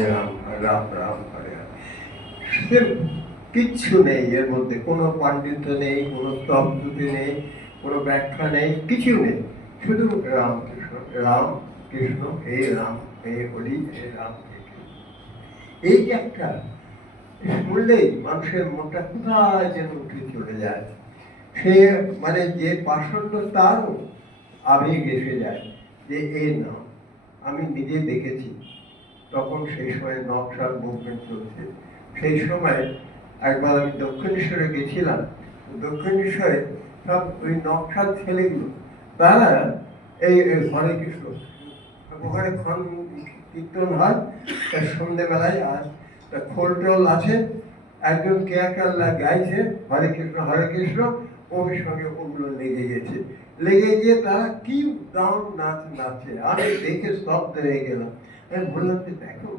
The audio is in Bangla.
রাম রাম রাম হরে হরে। কিচ্ছু নেই এর মধ্যে, কোনো পাণ্ডিত্য নেই, কোনো স্তব্ধতি নেই, কোনো ব্যাখ্যা নেই, কিছু নেই, শুধু রাম কৃষ্ণ রাম কৃষ্ণ, হে রাম হে হরি হে রাম হে কৃষ্ণ। এই যে একটা শুনলেই মানুষের মনটা কোথায় যেন উঠে চলে যায়, সে মানে যে পাষণ্ড তারও আবেগ এসে যায় যে এর নাম। আমি নিজে দেখেছি, তখন সেই সময় নকশাল মুভমেন্ট চলছে, সেই সময় একবার আমি দক্ষিণেশ্বরে গেছিলাম। দক্ষিণেশ্বরে সব ওই নকশাল ছেলেগুলো, তারা এই হরে কৃষ্ণ ওখানে কীর্তন হয়, তার সন্ধ্যেবেলায় আর খোল টোল আছে, একজন কেয়াকাল্লা গাইছে হরে কৃষ্ণ, ওর সঙ্গে ওগুলো লেগে গেছে, লেগে গিয়ে তারা কি দাম নাচ নাচে, আমি দেখে স্তব্ধ হয়ে গেলাম। আমি বললাম যে দেখো